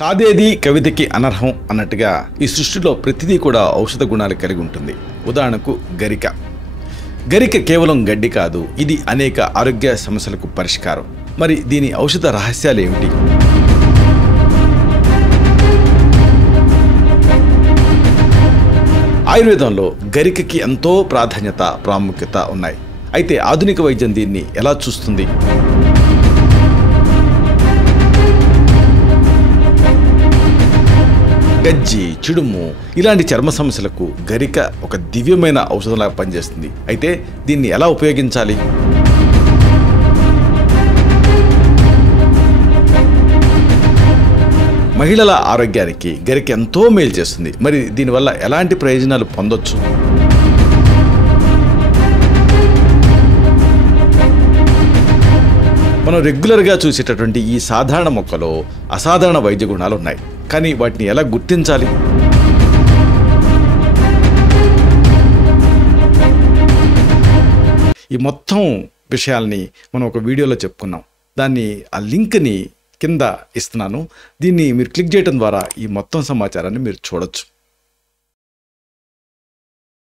కాదేది కవితకి అనర్హం అన్నట్టుగా ఈ సృష్టిలో ప్రతిదీ కూడా ఔషధ గుణాలు కలిగి ఉంటుంది. ఉదాహరణకు గరిక. గరిక కేవలం గడ్డి కాదు, ఇది అనేక ఆరోగ్య సమస్యలకు పరిష్కారం. మరి దీని ఔషధ రహస్యాలు ఏమిటి? ఆయుర్వేదంలో గరికకి ఎంతో ప్రాముఖ్యత ఉన్నాయి. అయితే ఆధునిక వైద్యం దీన్ని ఎలా చూస్తుంది? గజ్జి, చిడుము ఇలాంటి చర్మ సమస్యలకు గరిక ఒక దివ్యమైన ఔషధంలాగా పనిచేస్తుంది. అయితే దీన్ని ఎలా ఉపయోగించాలి? మహిళల ఆరోగ్యానికి గరిక ఎంతో మేలు చేస్తుంది. మరి దీనివల్ల ఎలాంటి ప్రయోజనాలు పొందొచ్చు? మనం రెగ్యులర్గా చూసేటటువంటి ఈ సాధారణ మొక్కలో అసాధారణ వైద్య గుణాలు ఉన్నాయి. కానీ వాటిని ఎలా గుర్తించాలి? ఈ మొత్తం విషయాల్ని మనం ఒక వీడియోలో చెప్పుకున్నాం. ఆ లింక్ని కింద ఇస్తున్నాను. దీన్ని మీరు క్లిక్ చేయడం ద్వారా ఈ మొత్తం సమాచారాన్ని మీరు చూడొచ్చు.